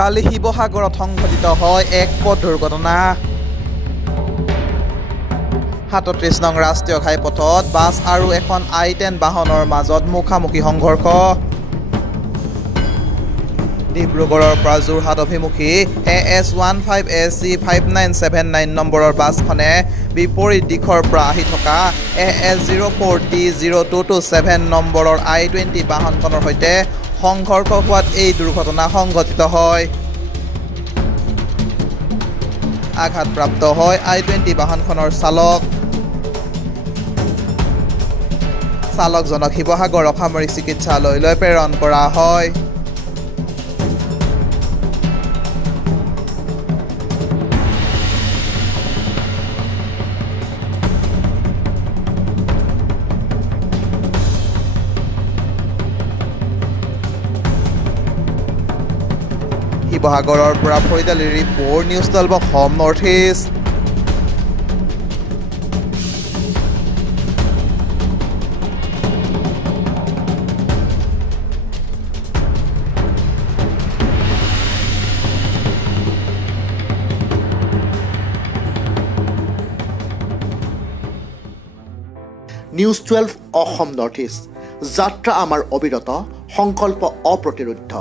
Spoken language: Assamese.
কালি শিৱসাগৰত সংঘটিত হয় এক পথ দুৰ্ঘটনা। ৩৭ নং ৰাষ্ট্ৰীয় ঘাইপথত বাছ আৰু এখন I-10 বাহনৰ মাজত মুখামুখি সংঘৰ্ষ। ডিব্ৰুগড়ৰ পৰা যোৰহাট অভিমুখী AS15SC 5979 নম্বৰৰ বাছখনে বিপৰীত দিশৰ পৰা আহি থকা AS04T0227 নম্বৰৰ I-20 বাহনখনৰ সৈতে সংঘৰ্ষ হোৱাত এই দুৰ্ঘটনা সংঘটিত হয়। আঘাতপ্ৰাপ্ত হয় I-20 বাহনখনৰ চালকজনক শিৱসাগৰ অসামৰিক চিকিৎসালয়লৈ প্ৰেৰণ কৰা হয়। শিৱসাগৰৰ পৰা ফৰিদ আলীৰ report, news 12 Assam north east. News 12 Assam north east. যাত্ৰা আমাৰ অবিৰত, সংকল্প অপ্ৰতিৰোধ্য।